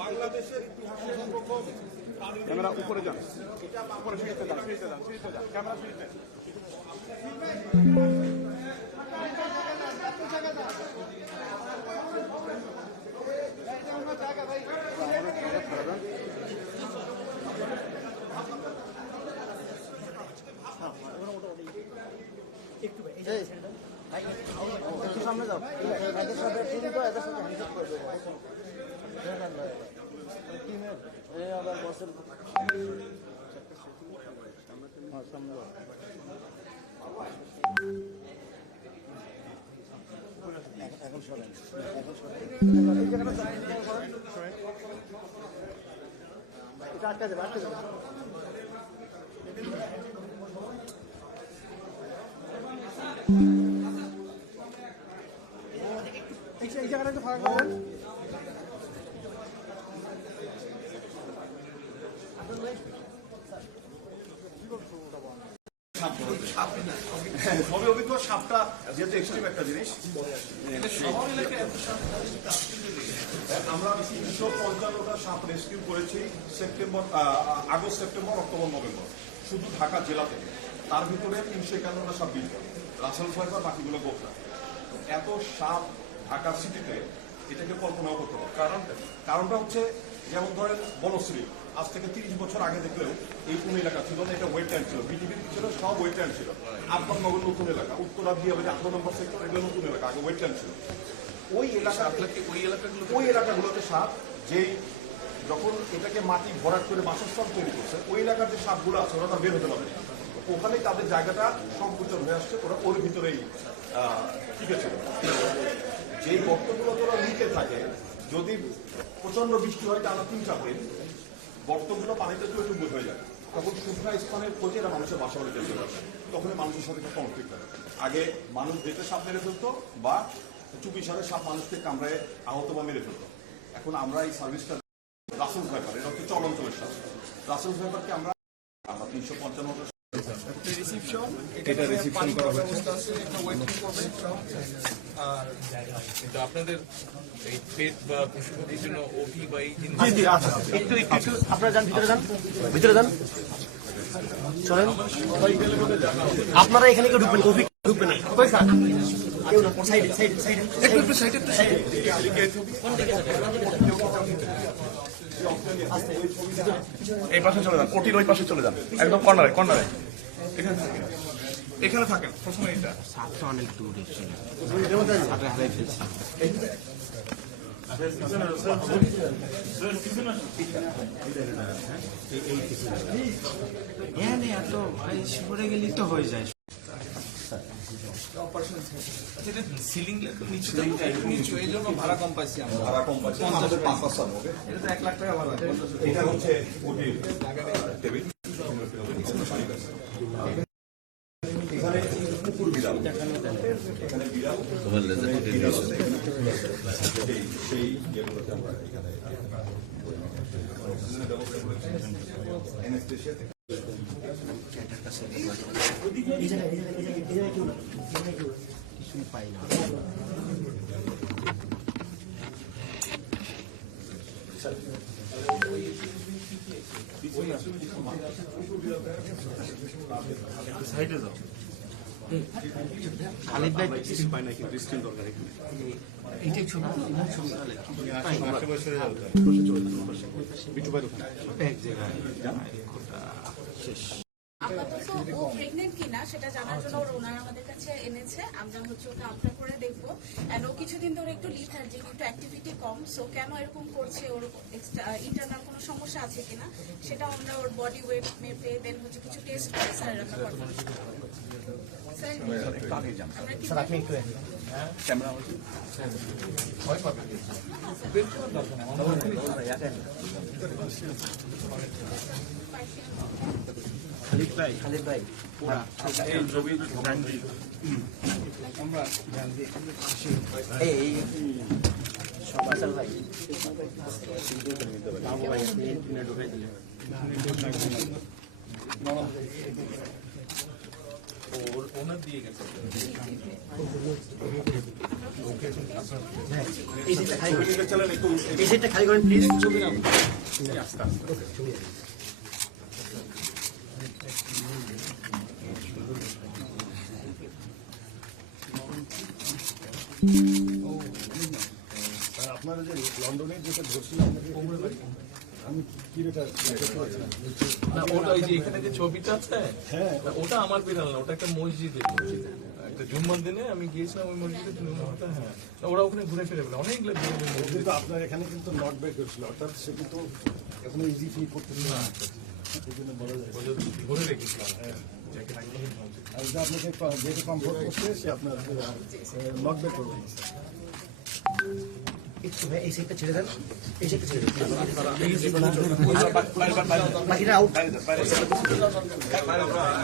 বাংলাদেশের ইতিহাসে প্রথম ক্যামেরা উপরে যান উপরে সিঁড়িতে যান সিঁড়িতে যান সিঁড়িতে যান ক্যামেরা সিঁড়িতে একটু সামনে যাও এদের সাথে চুরি করে এদের সামনে যাও এখন- এখন সরেন এখন সরেন এই জায়গাটা সরেন, এই জায়গাটা সরেন। এটা আটকা যাবে আটকা যাবে এই এই জায়গাটা একটু ফাঁকা পঞ্চান্নটা সাপ করেছি September August, September, October, November. শুধু ঢাকা জেলা থেকে। তার ভিতরে তিনশো একান্নটা সাপ বিল রাসেল ফাইবার বাকিগুলো গোপরা। এত সাপ ঢাকা সিটিতে এটাকে কল্পনাও করতে পারব। কারণ কারণটা হচ্ছে যেমন ধরেন বনশ্রী। আজ থেকে তিরিশ বছর আগে দেখলেও এই কোন এলাকা ছিল না এটা ওয়েটল্যান্ড ছিল। বিটিভির ছিল সব ওয়েটল্যান্ড ছিল। আফগান নগর নতুন এলাকা। উত্তরা দিয়ে আঠারো নম্বর সেক্টর এগুলো নতুন এলাকা আগে ওয়েটল্যান্ড ছিল। ওই এলাকা ওই এলাকাগুলো ওই এলাকাগুলোতে সাপ যেই যখন এটাকে মাটি ভরাট করে বাসস্থান তৈরি করছে ওই এলাকার যে সাপগুলো আছে ওরা তার বের হতে পারে। ওখানে তাদের জায়গাটা সংকুচন হয়ে আসছে ওরা ওর ভিতরেই টিকে ছিল। যেই গর্তগুলো তোরা নিচে থাকে, যদি প্রচণ্ড বৃষ্টি হয় টানা তিন চার দিন। গর্তগুলো পানিতে চলে ডুবো হয়ে যায় তখন শুকনা স্থানের খোঁজে এরা মানুষের বাসা বাড়িতে চলে আসে। তখন মানুষের সাথে একটা কনফ্লিক্ট হয়। আগে মানুষ দেখে সাপ মেরে ফেলতো বা চুপি সাথে সাপ মানুষকে কামড়ায় আহত বা মেরে ফেলতো। এখন আমরা এই সার্ভিসটা রাসেল ভাইপার, এটা হচ্ছে চলঞ্চলের সাথে রাসেল ভাইপারকে আমরা আমরা তিনশো পঞ্চান্নটা রিসিপশন এটা রিসিপশন করা ব্যবস্থা আছে ওয়েটিং করবে আর কিন্তু আপনাদের এই পেট বা পশুপতির জন্য ওটি বা এই জি জি একটু একটু একটু আপনারা যান ভিতরে যান। ভিতরে যান। চলেন। আপনারা এখানে কেউ ঢুকবেন কফি ঢুকবেন না। কই স্যার কেউ না সাইডে সাইডে সাইডে। একটু একটু সাইডে একটু সাইডে। এই পাশে চলে যান ওটির ওই পাশে চলে যান। একদম কর্নারে কর্নারে। এখানে থাকেন। এখানে থাকেন প্রথমে এটা। হ্যাঁ এত ভাই সরে গেলেই তো হয়ে যায়। সিলিং নিচু নিচু এই জন্য ভাড়া কম পাইছি আমরা। ভাড়া কম এটা তো এক লাখ টাকা ভাড়া। এটা হচ্ছে টেবিল। বিড়াল আছে। সেই ইয়েগুলোতে আমরা এখানে অক্সিজেনের ব্যবস্থা করেছি সাইডে যাও খালিদ ভাই পায় না কিন্তু স্ক্রিন দরকার এখানে এইটাই ছবি বিটু জায়গায় আপাতত ও প্রেগনেন্ট কিনা সেটা জানার জন্য ওর ওনারা আমাদের কাছে এনেছে। আমরা হচ্ছে ওকে আফটার করে দেখব। এন্ড ও কিছুদিন ধরে একটু লিথার্জিক একটু অ্যাক্টিভিটি কম। সো কেন এরকম করছে? ওর ইন্টারনাল কোনো সমস্যা আছে কিনা? সেটা আমরা ওর বডি ওয়েট মেপে দেন হচ্ছে কিছু টেস্ট করে স্যার আমরা স্যার আপনি একটু ক্যামেরা হচ্ছে? খালিদ ভাই খালিদ ভাই এই ছবি এই এই সবাই ভাই ভাই আপনি ইন্টারনেট ঢুকাই দিলেন ওর ওনার দিয়ে গেছে এই সিটটা খালি করেন এই সিটটা খালি করেন প্লিজ ছবি নাম আর আপনারা যে লন্ডনে যেটা ধরছিলাম আমি ওটা যে এখানে যে ছবিটা আছে হ্যাঁ ওটা আমার বিড়াল না, ওটা একটা মসজিদ একটা জুম্মার দিনে আমি গিয়েছিলাম ওই মসজিদে হ্যাঁ। ওরা ওখানে ঘুরে ফিরে মসজিদে। কিন্তু আপনার এখানে কিন্তু নট ব্যাক করেছিল, অর্থাৎ সে কিন্তু এখন ইজি ফিল করতেছে না। এই জন্য বলা যায় ওদের ধরে রেখেছিলাম যাকে একদমই মসজিদ। আর যে আপনাকে ক- যেটা কমফোর্ট করছে সে আপনার নট ব্যাক করবে একটু ভাই এই সিটটা ছেড়ে দেন এই সিটটা ছেড়ে দেন বাইরে বাইরে বাকিটা আউট বাইরে